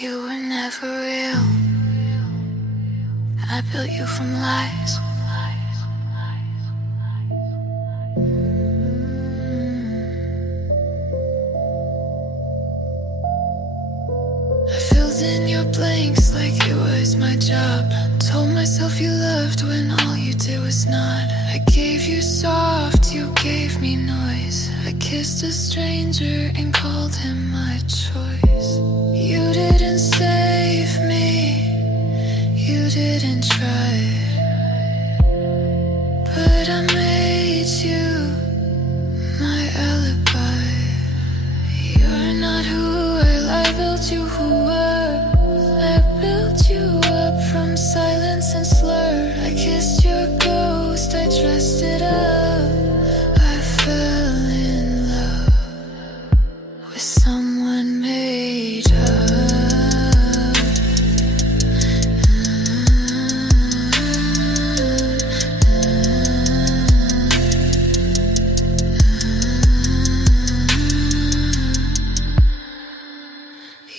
You were never real. I built you from lies. I filled in your blanks like it was my job. Told myself you loved when all you did was not. I gave you soft, you gave me noise. I kissed a stranger and called him my choice. You didn't save me, you didn't try, but I made you my alibi. You're not who I built you who were. I built you up from silence and slur. I kissed your ghost, I dressed it up. I fell in love with someone made up.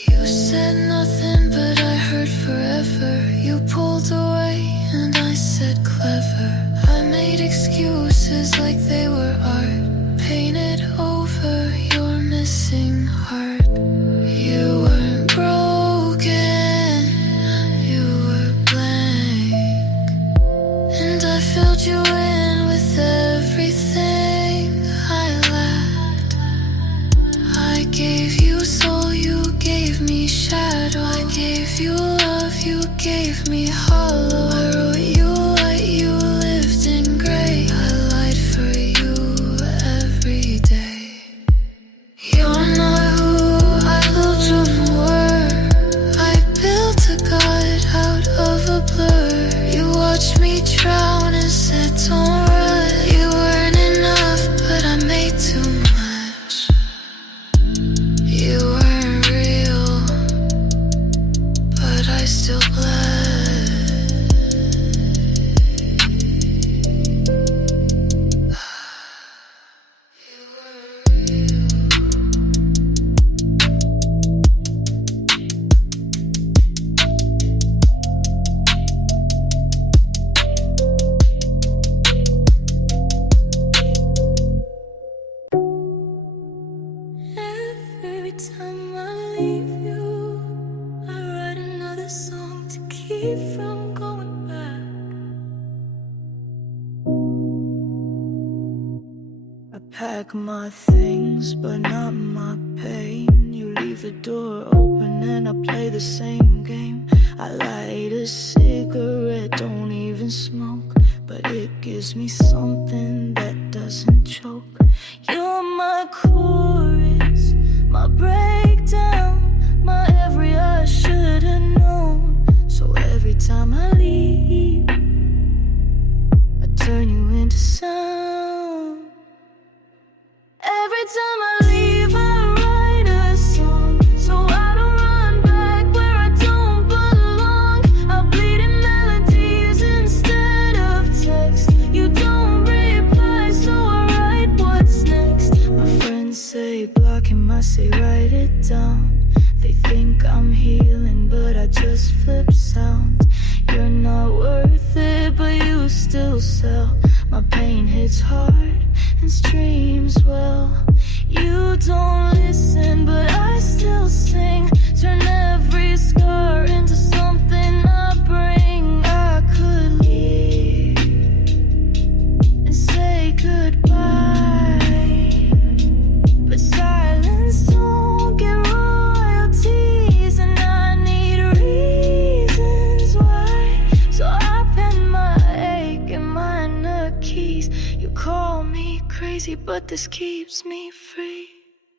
You said nothing, but I heard forever. You pulled away and I said clever. I made excuses like they were art. Painted over your missing heart. You weren't broken, you were blank. And I filled you in with everything I lacked. I gave you soul, you gave me shadow. I gave you love, you gave me hollow. I wrote you light, you lived in gray. I lied for you every day. You're not who I built you were. I built a god out of a blur. You watched me drown and said don't run. You weren't enough, but I made too much. You weren't real, but I still bled. You were real. Every time I leave you, I write another song to keep from going back. I pack my things, but not my pain. You leave the door open and I play the same game. I light a cigarette, don't even smoke, but it gives me something that doesn't choke. You're my chorus, my breakdown, my every I should've known. So every time I leave, I turn you into sound. Every time I leave, I write a song, so I don't run back where I don't belong. I bleed in melodies instead of text. You don't reply, so I write what's next. My friends say block him, I say write it down. They think I'm healing, but I just flip sound. You're not worth it, but you still sell. My pain hits hard and streams well. You don't listen, but I still sing. Turn every scar into something I bring. I could leave and say goodbye, but silence don't get royalties, and I need reasons why. So I pen my ache and minor keys. You call me crazy, but this keeps me free.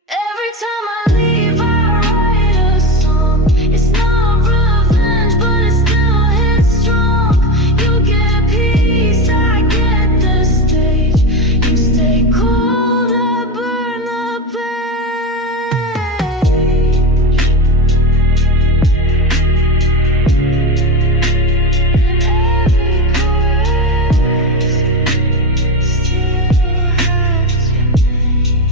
Every time I leave, I write a song. It's not revenge, but it still hits strong. You get peace, I get the stage. You stay cold, I burn the page. And every chorus still has your name.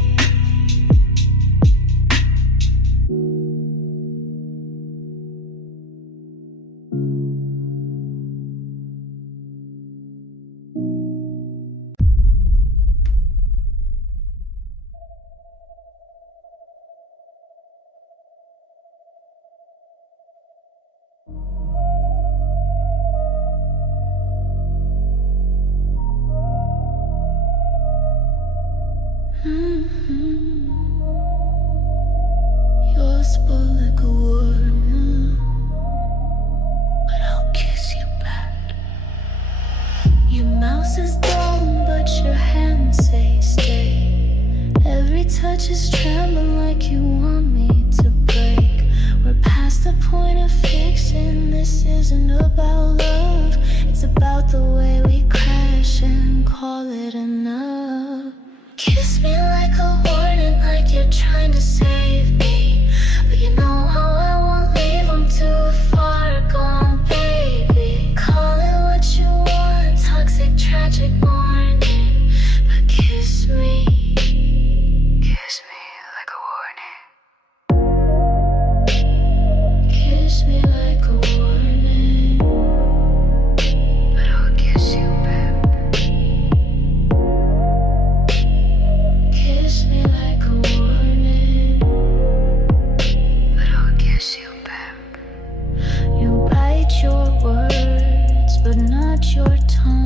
What's the point of fixing? This isn't about love. It's about the way we crash and call it enough. Kiss me like a warning, like you're trying to save me. But you know how I won't leave, I'm too far gone, baby. Call it what you want, toxic, tragic morning. But kiss me like a warning. Kiss me like a warning. But I'll kiss you back. Kiss me like a warning. But I'll kiss you back. You bite your words, but not your tongue.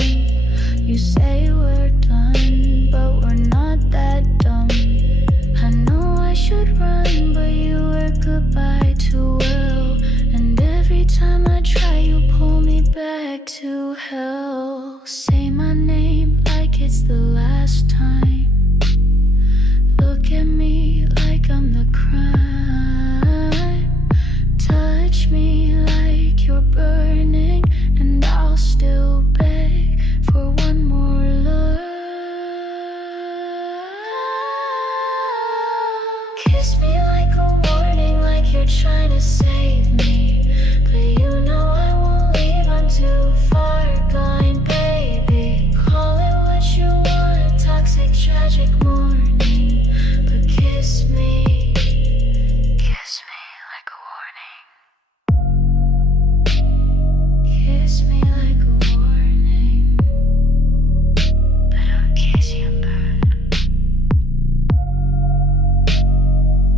You say we're done, but we're not that dumb. I know I should run, but you were goodbye too well. And every time I try, you pull me back to hell. Say my name like it's the last time. Look at me like I'm the crime. Touch me like you're burning, and I'll still beg for one more love. Kiss me like a warning, like you're trying to save me. But you know I won't leave, I'm too far gone, baby. Call it what you want, toxic, tragic morning. But kiss me like a warning. Kiss me like a warning. But I'll kiss you back.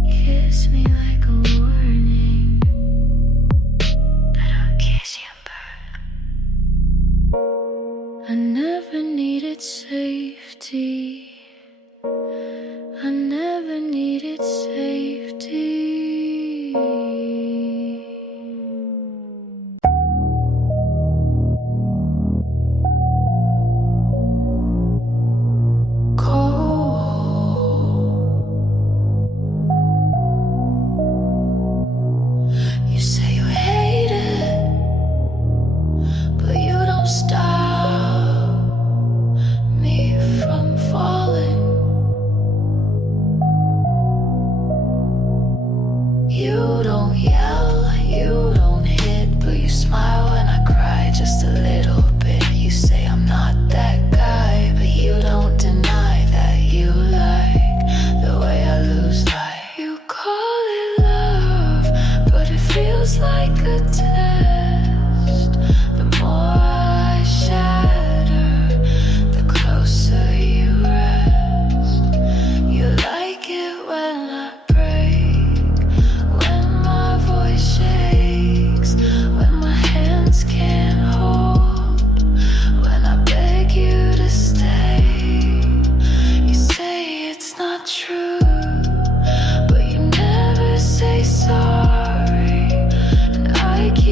Kiss me like a warning. But I'll kiss you back. I never needed safety. I never needed safety. You say you hate it, but you don't stop me from falling. You don't yell, you don't hit, but you smile when I cry just a little bit. You say I'm not that guy, but you don't deny that you like the way I lose light. You call it love, but it feels like a test. The more I shatter, the closer you rest. You like it when I break, when my voice shakes, when my hands can't hold, when I beg you to stay. You say it's not true, but you never say sorry, and I can't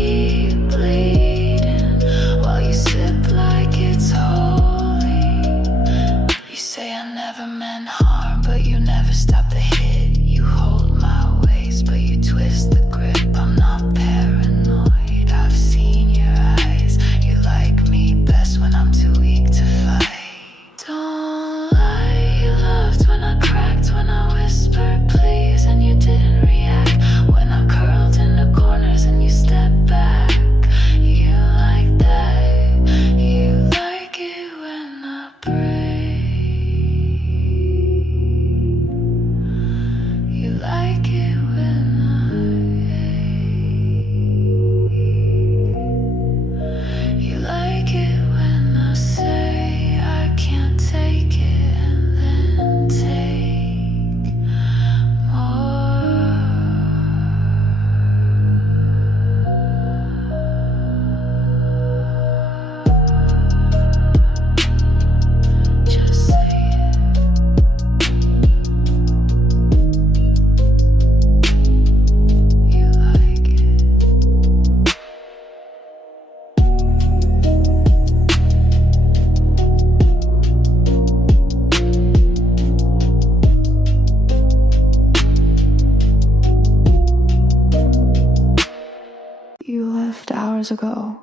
You left hours ago,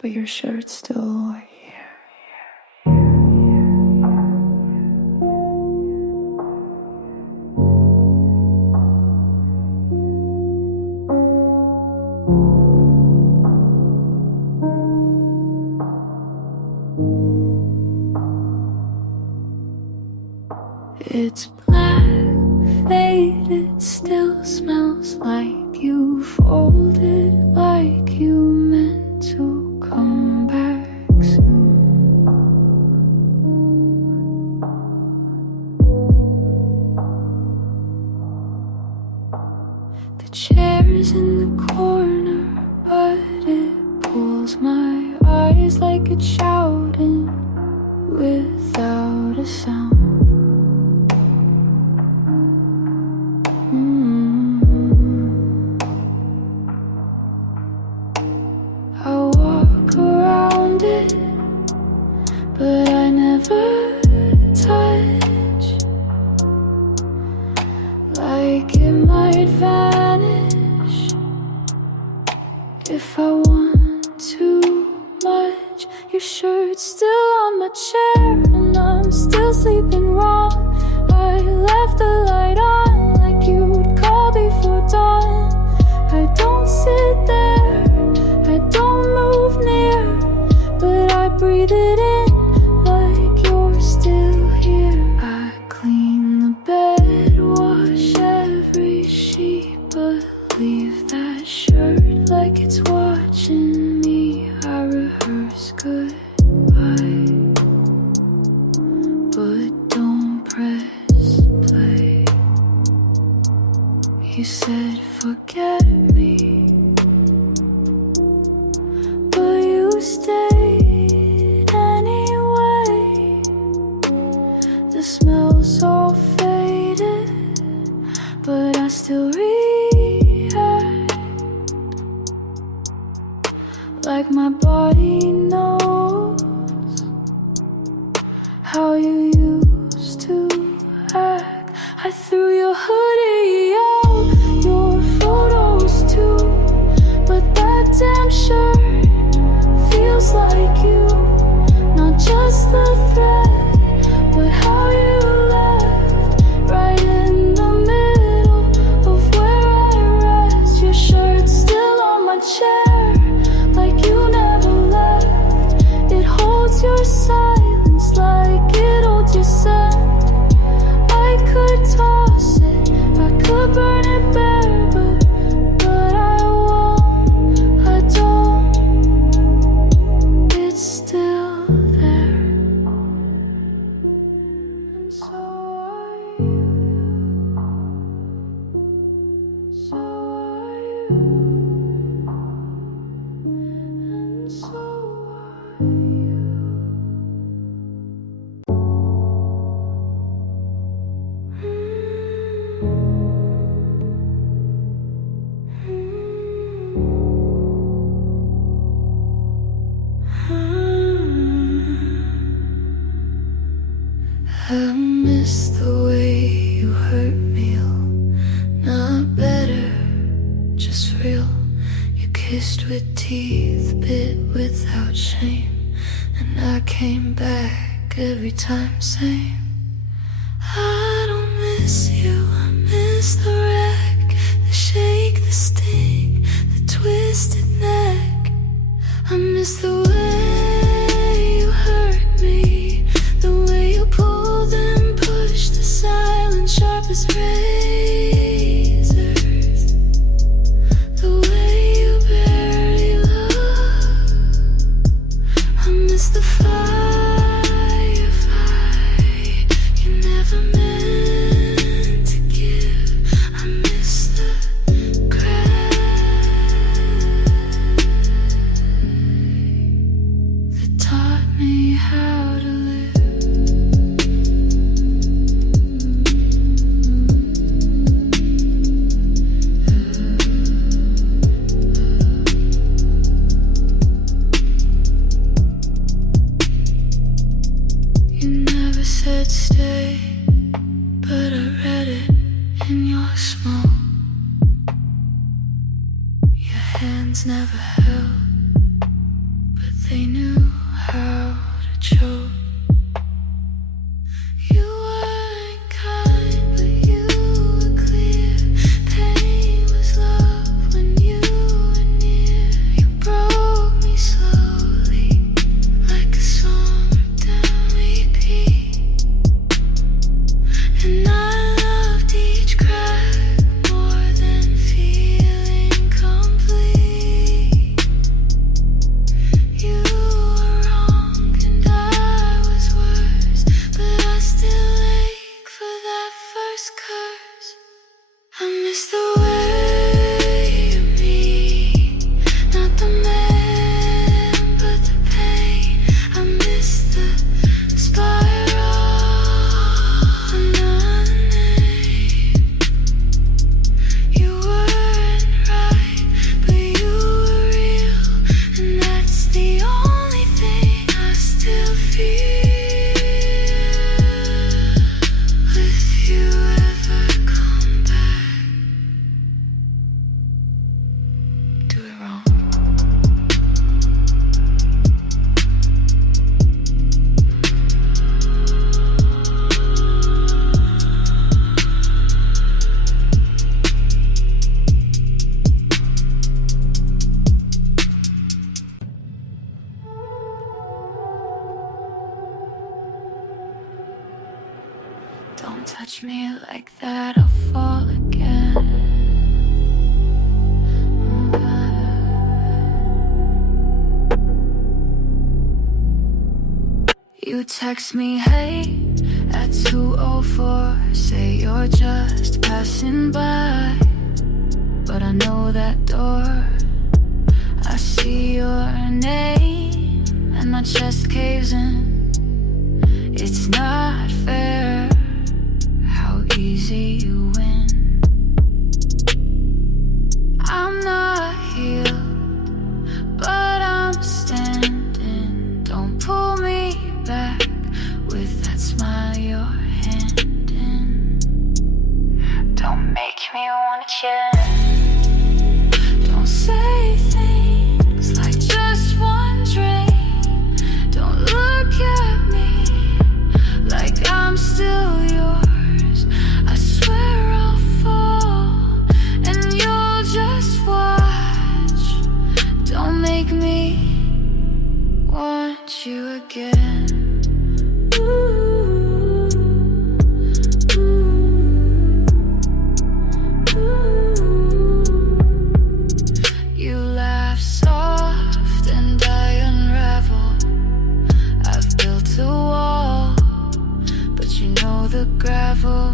but your shirt's still here. It's black, faded, still smells like you folded, like you meant to come back soon. The chair's in the corner, but it pulls my eyes like it's shouting without a sound. I walk around it, but I never touch. Like it might vanish if I want too much. Your shirt's still on my chair, and I'm still sleeping wrong. I left the light on like you'd call before dawn. I don't sit there, I don't move near, but I breathe it in like you're still here. I clean the bed, wash every sheet, but leave that shirt like it's watching me. I rehearse goodbye, but don't press play. You said forget me, but you stayed anyway. The smell's all faded, but I still react like my body knows how you used to act. I threw your hoodie out, your photos too, but that damn shirt feels like you. Not just the thread, but how you left, right in the middle of where I rest. Your shirt's still on my chair, like you never left. It holds your silence like it holds your scent. I could toss it, I could burn it bare, but I won't, I don't. It's still there, and so are you, so are you, and so are you. I miss the way you hurt me, oh, not better, just real. You kissed with teeth, bit without shame, and I came back every time, same. I don't miss you, I miss the wreck, the shake, the sting, the twisted neck. I miss the way you hurt me, the way you pulled and pushed, the silent sharp as razors, the way you barely love. I miss the firefight you never meant to give. I miss the crack that taught me how to live. hands never held, but they knew how to choke. You weren't kind, but you were clear. Pain was love when you were near. You broke me slowly, like a song ripped down repeat. And I loved each crack more than feeling complete. You were wrong and I was worse, but I still ache for that first curse. I miss the way of me, not the man, but the pain. I miss the spiral, another name. You weren't right, but you were real, and that's the only thing I still feel. If you ever come back, do it wrong. Don't touch me like that, I'll fall again. You text me, hey, at 2:04. Say you're just passing by, but I know that door. I see your name, and my chest caves in. It's not fair how easy you win. I'm not healed, but I'm standing. Don't pull me back with that smile you're handing. Don't make me wanna change. Don't say things like just one dream. Don't look at me like I'm still yours. I swear I'll fall and you'll just watch. Don't make me want you again. Ooh, ooh, ooh. You laugh soft and I unravel. I've built a wall, but you know the gravel.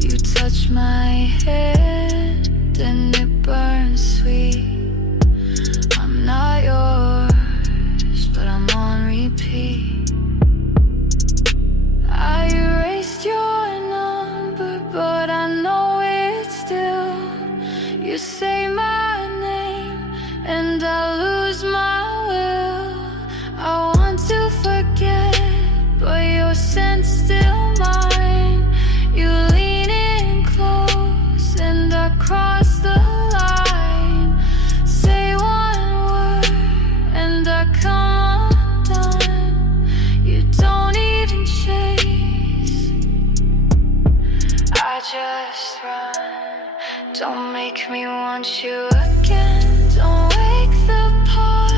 You touch my hand and it burns sweet. I'm not yours, but I'm on repeat. I erased your number, but I know it still. You say my name and I lose my will. I want to forget, but your scent's still mine. You lean in close and I cross the line. Say one word and I come undone. You don't even chase, I just run. Don't make me want you again. Don't wake the part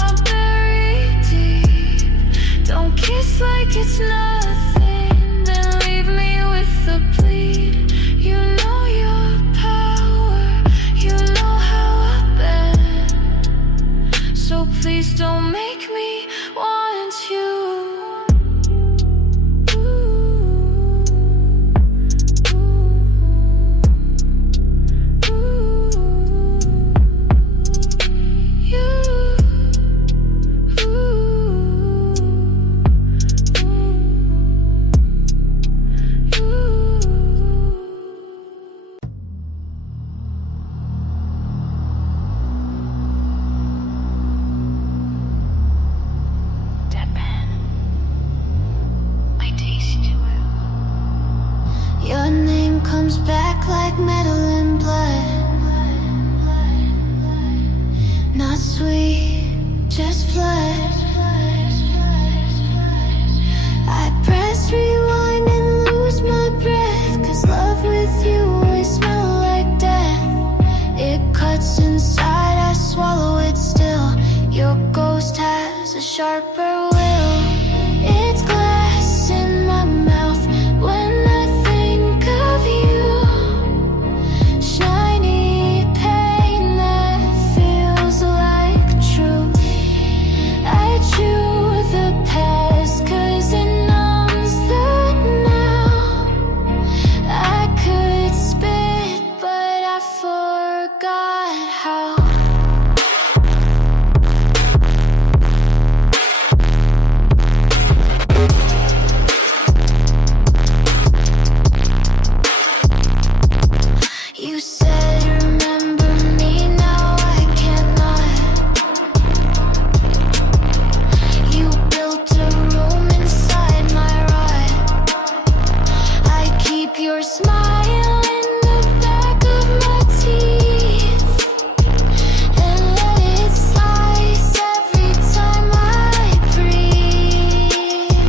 I'm buried deep. Don't kiss like it's nothing, then leave me with the bleed. You know your power, you know how I've been. So please don't make me want you. what's inside, I swallow it still. Your ghost has a sharper will. It's glass in my mouth when I think of you. Shiny pain that feels like truth. I chew the past 'cause it numbs the now. I could spit, but I forgot how. You said remember me, now I cannot. You built a room inside my rod. I keep your smile in the back of my teeth and let it slice every time I breathe.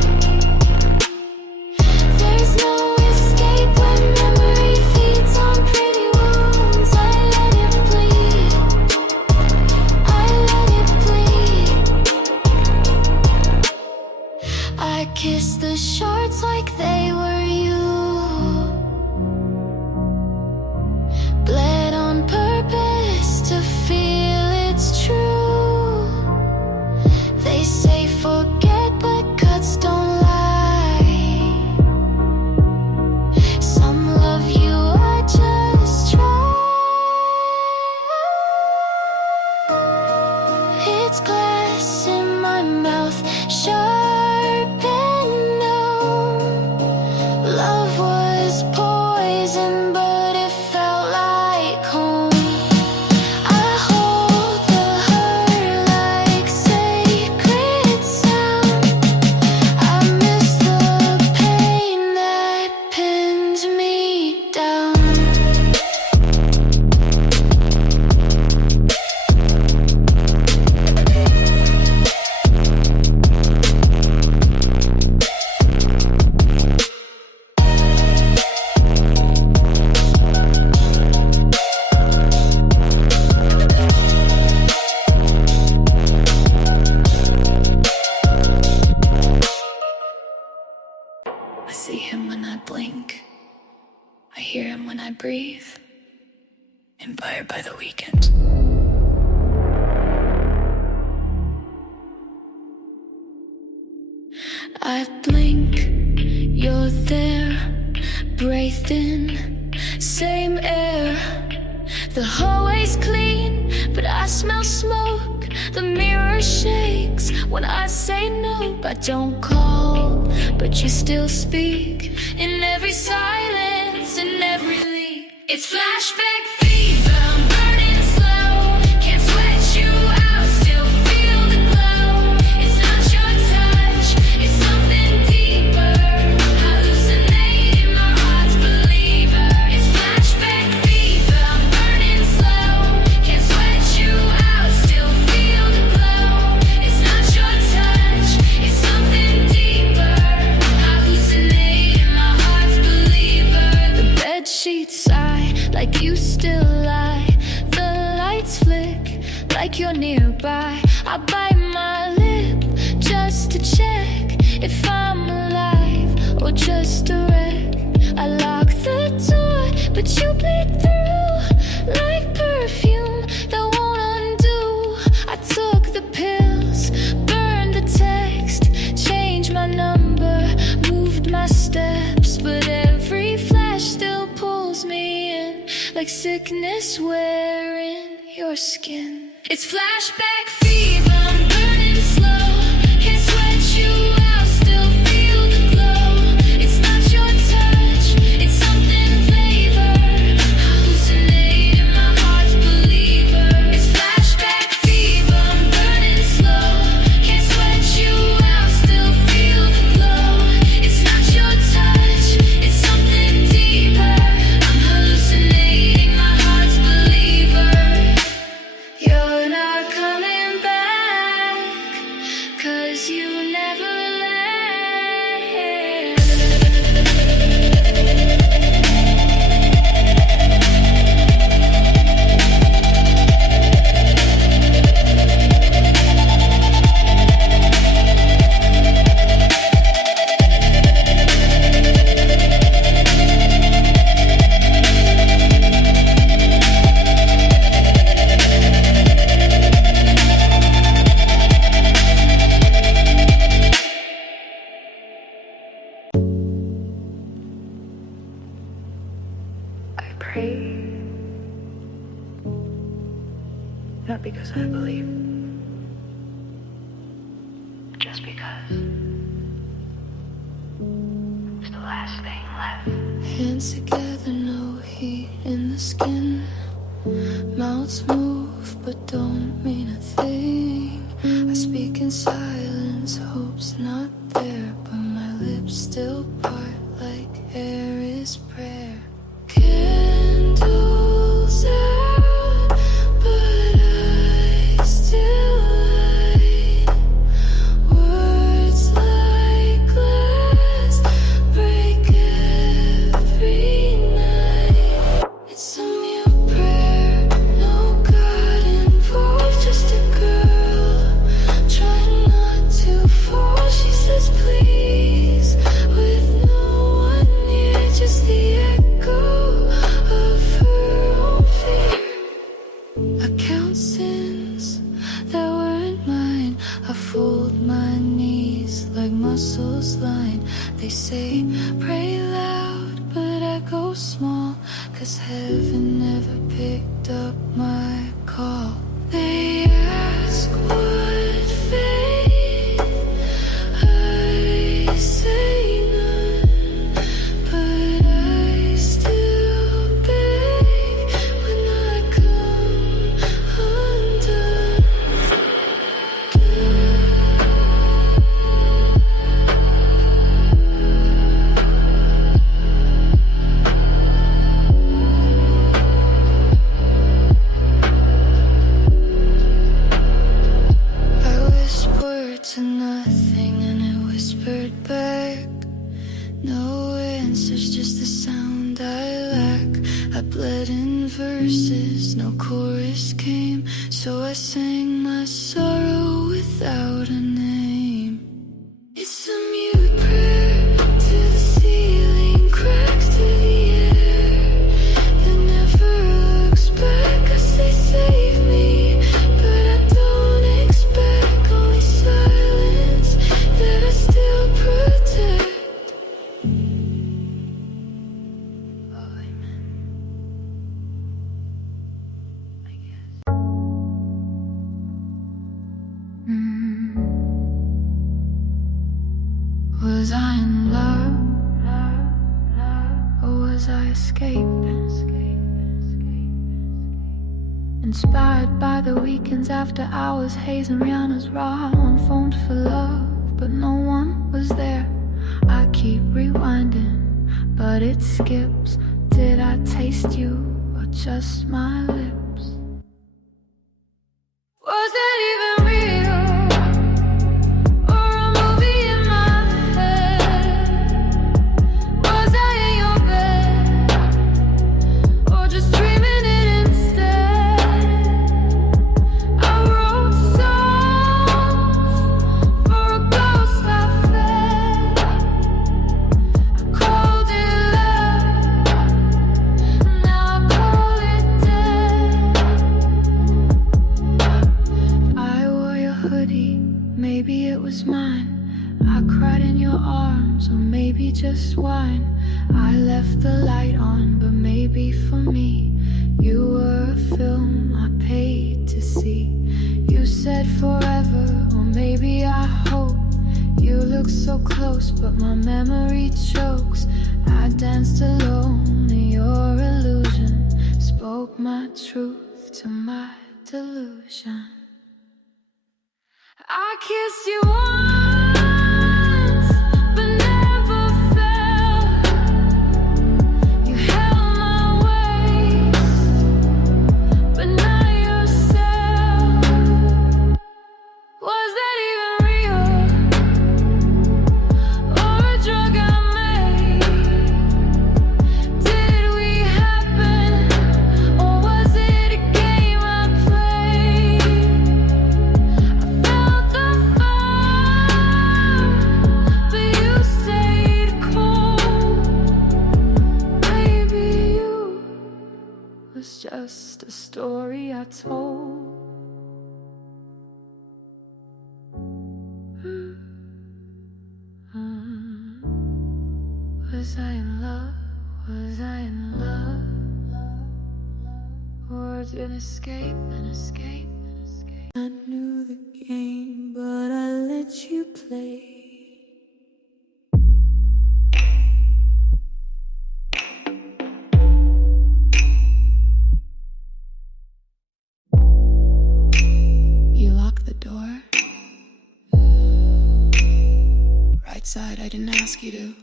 There's no escape when memory feeds on pretty wounds. I let it bleed. I let it bleed. I kiss the shards like they were you. Bled on purpose to feel it's true. They say forget, but cuts don't lie. Some love you, I just try. It's glass in my mouth, sharp and numb. Love was poison, but it felt like home. I hold the hurt like sacred sound. I miss the pain that pinned me down. I see him when I blink. I hear him when I breathe. Inspired by the weekend. I blink, you're there, breathed in, same air. The hallway's clean, but I smell smoke. The mirror shakes when I say no. I don't call, but you still speak. In every silence, in every leak. It's flashback fever, I'm burning slow. Can't sweat you out, still feel the glow. It's not your touch, it's something deeper. Hallucinating, my heart's believer. It's flashback fever, I'm burning slow. Can't sweat you out, still feel the glow. It's not your touch, it's something deeper. Hallucinating, my heart's believer. The bed sheets sigh like you still lie. The lights flick like you're nearby. I bite my lip just to check if I'm alive or just a wreck. I lock the door, but you bleed through like perfume that won't undo. I took the pills, burned the text, changed my number, moved my steps, but every flash still pulls me in like sickness wearing your skin. It's flashback fever, I'm burning slow. Can't sweat you out, still feel the glow. It's not your touch, it's something flavor. Hallucinating, my heart's believer. It's flashback fever, I'm burning slow. Can't sweat you out, still feel the glow. It's not your touch, it's something deeper. I'm hallucinating, my heart's believer. You're not coming back, 'cause you never left. Not because I believe, just because it's the last thing left. Hands together, no heat in the skin. Mouths move but don't mean a thing. I speak in silence, hope's not there, but my lips still part like air is prayer. Candles out, but I still light. Words like glass break every night. It's a mute prayer, no God involved, just a girl trying not to fall. She says please, with no one near, just the echo of her own fear. I count sins that weren't mine. I fold my knees like muscles line. They say pray loud, but I go small, 'cause heaven never picked up my call. They ask what faith, I say none, but I still beg when I come undone. I whispered to nothing and it whispered back. No answers, just the sound I lack. I bled in verses, no chorus came, so I sang my sorrow without a name. It's a mute prayer to the ceiling, cracks to the air that never looks back. I say save me, but I don't expect only silence that I still protect. Oh, amen. I guess. Was I in love, or was I escaping? Inspired by the weekends after hours, Hayes and Rihanna's raw on phoned for love, but no one was there. I keep rewinding, but it skips. Did I taste you, or just my lips? Was that even real, or a movie in my head? Was I in your bed, or just dreaming it instead? I wrote songs for a ghost I fed. I called it love, now I call it dead. I wore your hoodie, maybe it was mine. I cried in your arms, or maybe just wine. I left the light on, but maybe for me you were a film I paid to see. You said forever, or maybe I hope. You look so close, but my memory chokes. I danced alone in your illusion, spoke my truth to my delusion. I kissed you once, but never felt. You held my waist, but not yourself. Was that even real, or a drug I made? Did we happen, or was it a game I played? I felt the fire, but you stayed cold. Maybe you was just a story I told. Was I in love? Was I in love? Or did an escape and escape I knew the game, but I let you play. You locked the door. Right side, I didn't ask you to.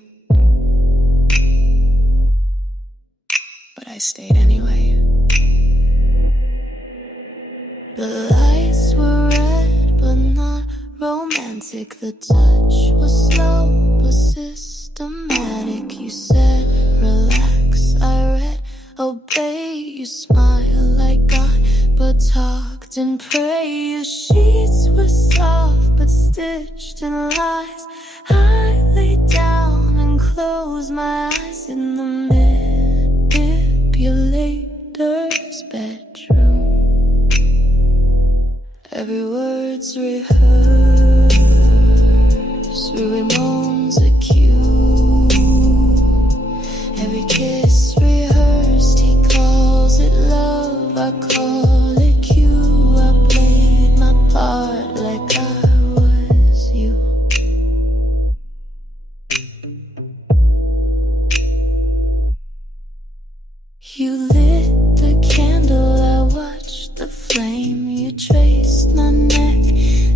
But I stayed anyway. The lights were red, but not romantic. The touch was slow, but systematic. You said, relax, I read, obey. You smile like God, but talked and prayed. Your sheets were soft, but stitched in lies. I lay down and closed my eyes in the manipulator's bedroom. Every word's rehearsed, every moan's a cue. Every kiss rehearsed, he calls it love, I call it cue. I played my part like I was you. You lit the candle, I watched the flame. You traced my neck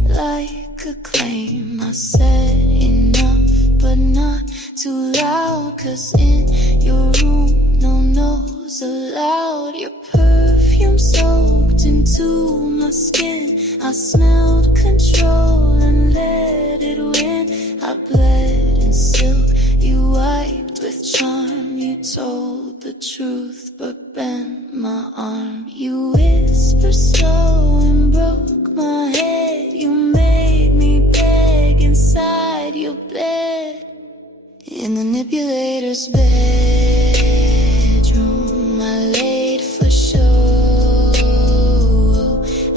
like a claim. I said enough, but not too loud. 'Cause in your room, no no's allowed. Your perfume soaked into my skin. I smelled control and let it win. I bled in silk, you wiped with charm. You told the truth, but bent my arm. You whispered slow and broke my head. You made me beg inside your bed. In the manipulator's bedroom, I laid for show.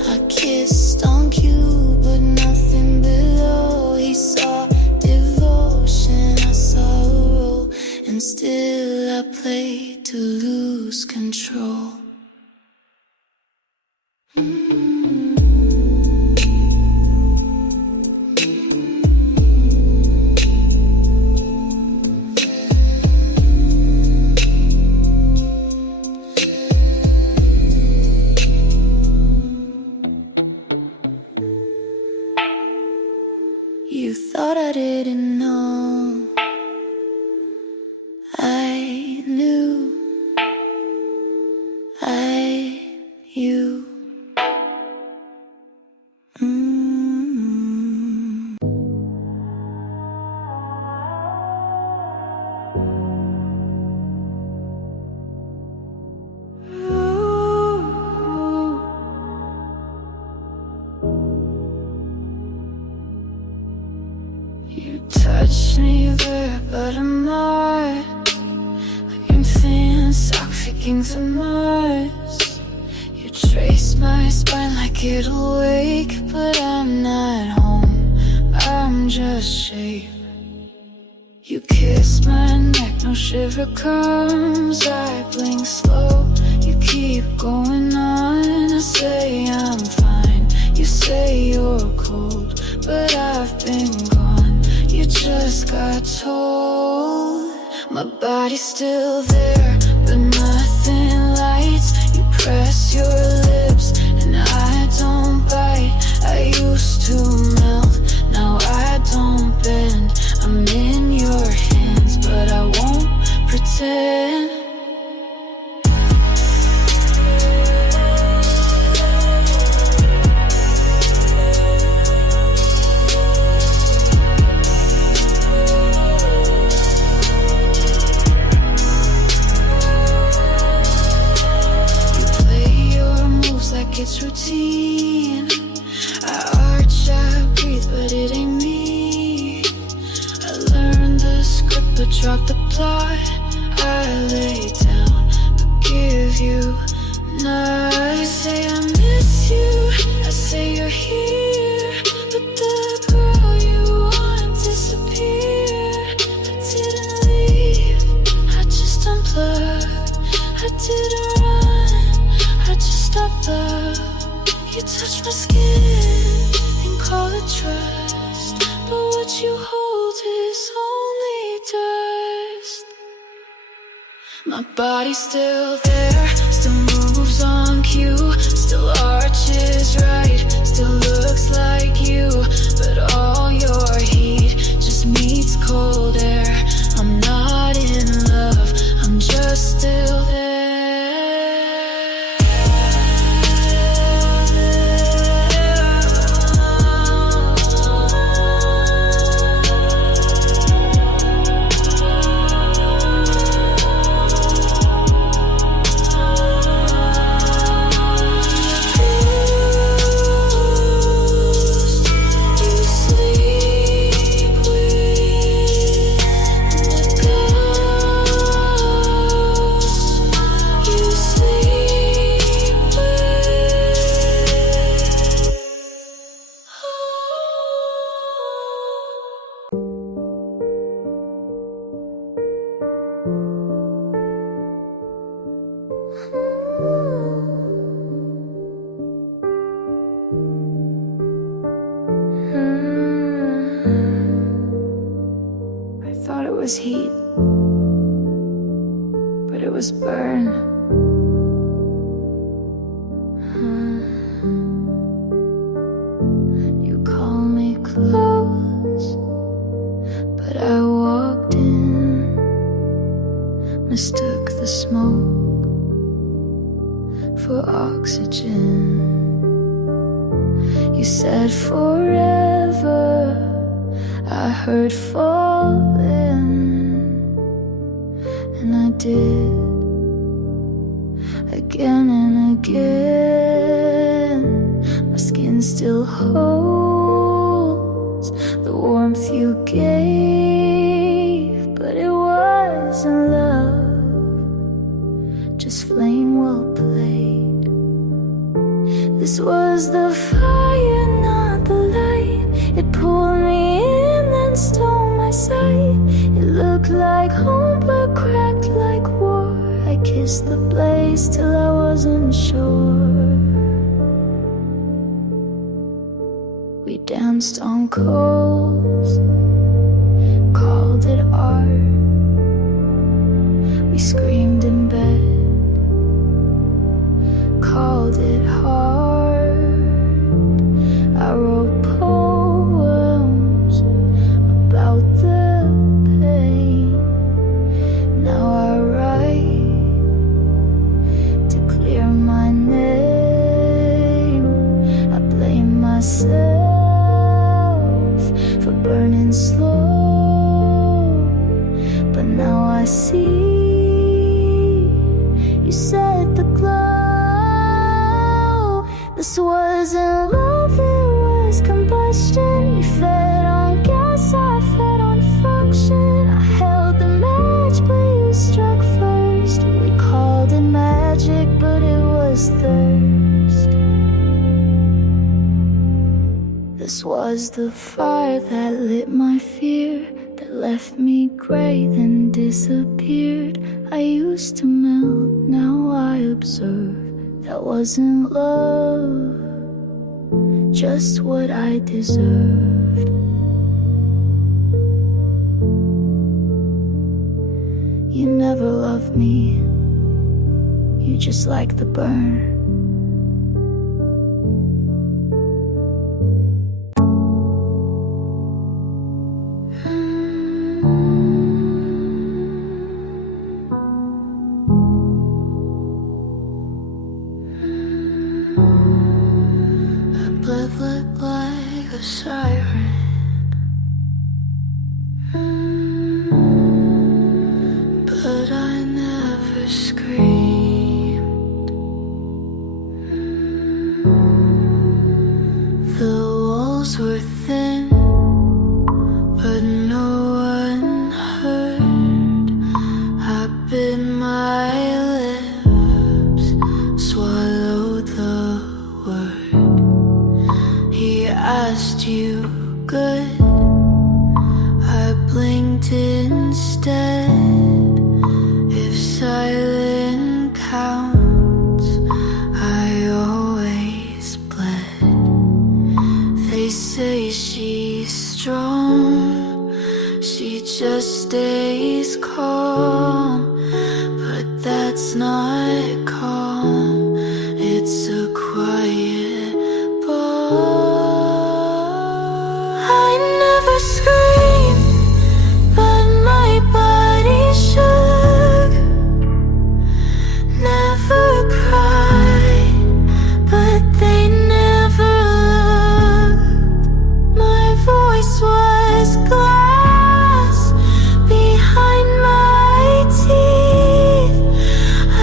I kissed on cue, but nothing below. He saw devotion, I saw a role, and still I played to lose control. You thought I didn't know. I knew. You. You touch me there, but I'm not. Like I'm thin, sock kings of Mars. You trace my spine like it'll wake, but I'm not home, I'm just shape. You kiss my neck, no shiver comes. I blink slow, you keep going on. I say I'm fine, you say you're cold, but I've been gone. You just got told. My body's still there, but nothing lights. You press your lips and I don't bite. I used to melt, now I don't bend. I'm in your hands, but I won't pretend. It's routine. I arch, I breathe, but it ain't me. I learned the script, but dropped the plot. I lay down, but give you not. You say I miss you, I say you're here, but the girl you want disappeared. I didn't leave, I just unplugged. I didn't run, I just stopped love. You touch my skin and call it trust, but what you hold is only dust. My body's still there, still moves on cue, still arches right, still looks like you, but all your heat just meets cold air. I'm not in love, I'm just still there. I thought it was heat, but it was burn. You call me close, but I walked in, mistook the smoke for oxygen. You said forever, I heard falling, and I did, again and again. My skin still holds the warmth you gave, but it wasn't love, just flame well played. This was the fire, not the light. It pulled me in, then stole my sight. It looked like home, but cracked like war. I kissed the blaze till I wasn't sure. We danced on coals, called it art. We screamed in bed, called it hard. I wrote poems about the pain. Now I write to clear my name. I blame myself for burning slow, but now I see you set the glow. This wasn't love, it was combustion. You fed on gas, I fed on function. I held the match, but you struck first. We called it magic, but it was thirst. This was the fire that lit my fear, that left me gray, then disappeared. I used to melt, now I observe. That wasn't love, just what I deserved. You never loved me, you just like the burn. Blood looked like a siren. But I never screamed. The walls were thin, but no one heard. I bit my lips, swallowed the word. He asked you good, I blinked instead. If silent counts, I always bled. strong. She just stays calm, but that's not calm. It's a quiet bomb. I never scream, but my body shook. Never cried, but they never looked. My voice was glass behind my teeth.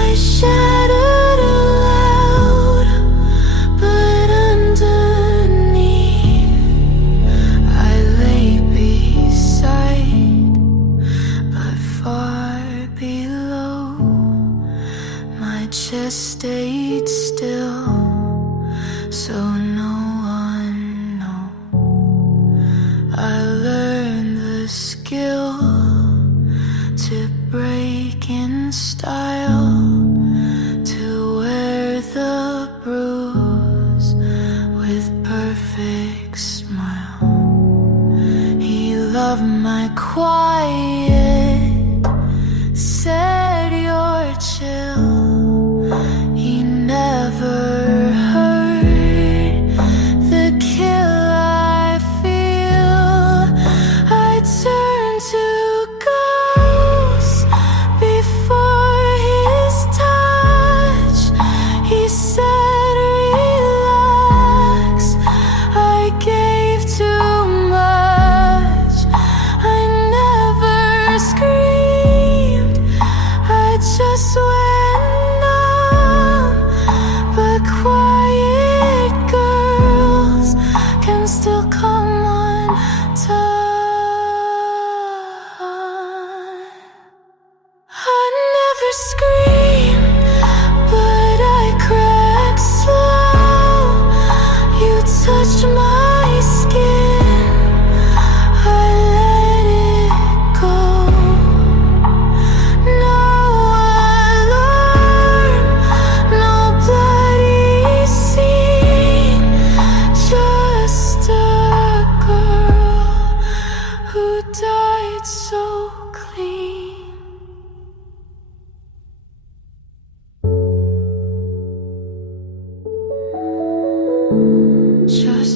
I shattered aloud, but underneath I lay beside, but far below. My chest stayed still, so no one know. I learned the skill to break in style, to wear the bruise with perfect smile. He loved my quiet, said you're chill. He never heard the kill I feel. I turned to ghost before his touch. He said relax, I gave too much. I never screamed, I just went numb. But quiet girls can still come undone. I never screamed, but I cracked slow. You touched my skin, I let it go. No alarm, no bloody scene, just a girl who died so clean. Just